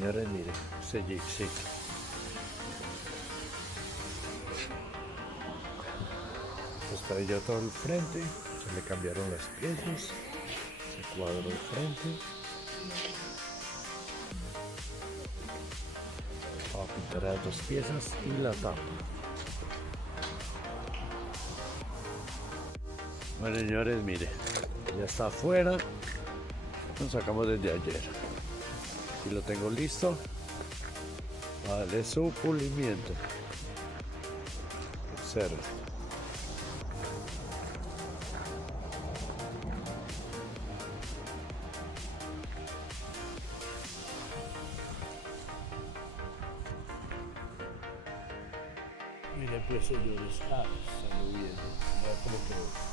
señores, miren, ese Jeep. Estrelló todo el frente, se le cambiaron las piezas, se cuadró el frente. Vamos a pintar las dos piezas y la tapa. Bueno, señores, mire, ya está afuera. Lo sacamos desde ayer. Y lo tengo listo. Vale, su pulimiento. Observen. Miren pues, señores, salió bien. Mira cómo quedó.